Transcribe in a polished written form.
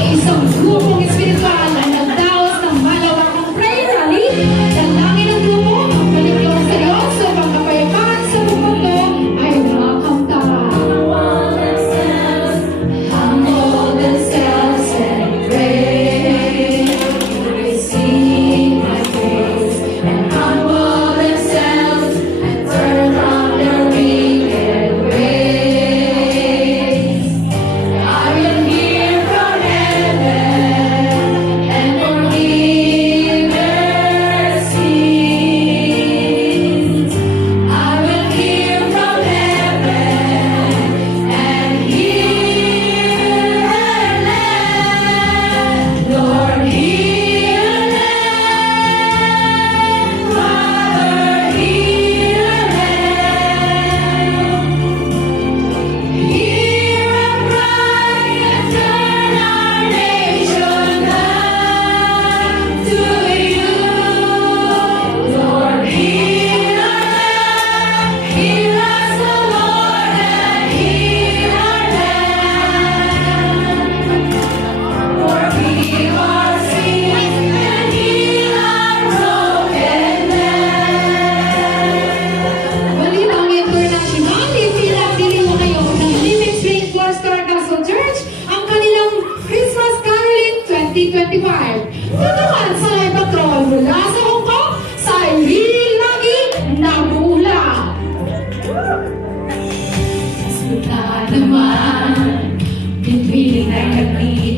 Isang grupong espiritual na nagdaos ng malawakang prayer rally. Dalangin ng grupo ang paligyan sa Diyos upang kapayapaan sa buong mundo ay makamta. Humble themselves and pray. Receive my praise and humble themselves and turn from their wicked ways. I will hear from heaven and forgive their sins. I will hear from heaven and heal their land. Lord, heal their land. Father, heal their land. Hear our cry and turn our nation back to you. Lord, heal our land. Heal us, O Lord, and heal our land. Forgive our sins and heal our broken land. Balitang international, ipinagdiri mo ngayon ng Living Spring Four-Star Gospel Church ang kanilang Christmas Caroling 2025. Tutukan sa live patrol mula sa Hong Kong sa Irene Lagi Nabula. Suta naman, pinpiling ay kami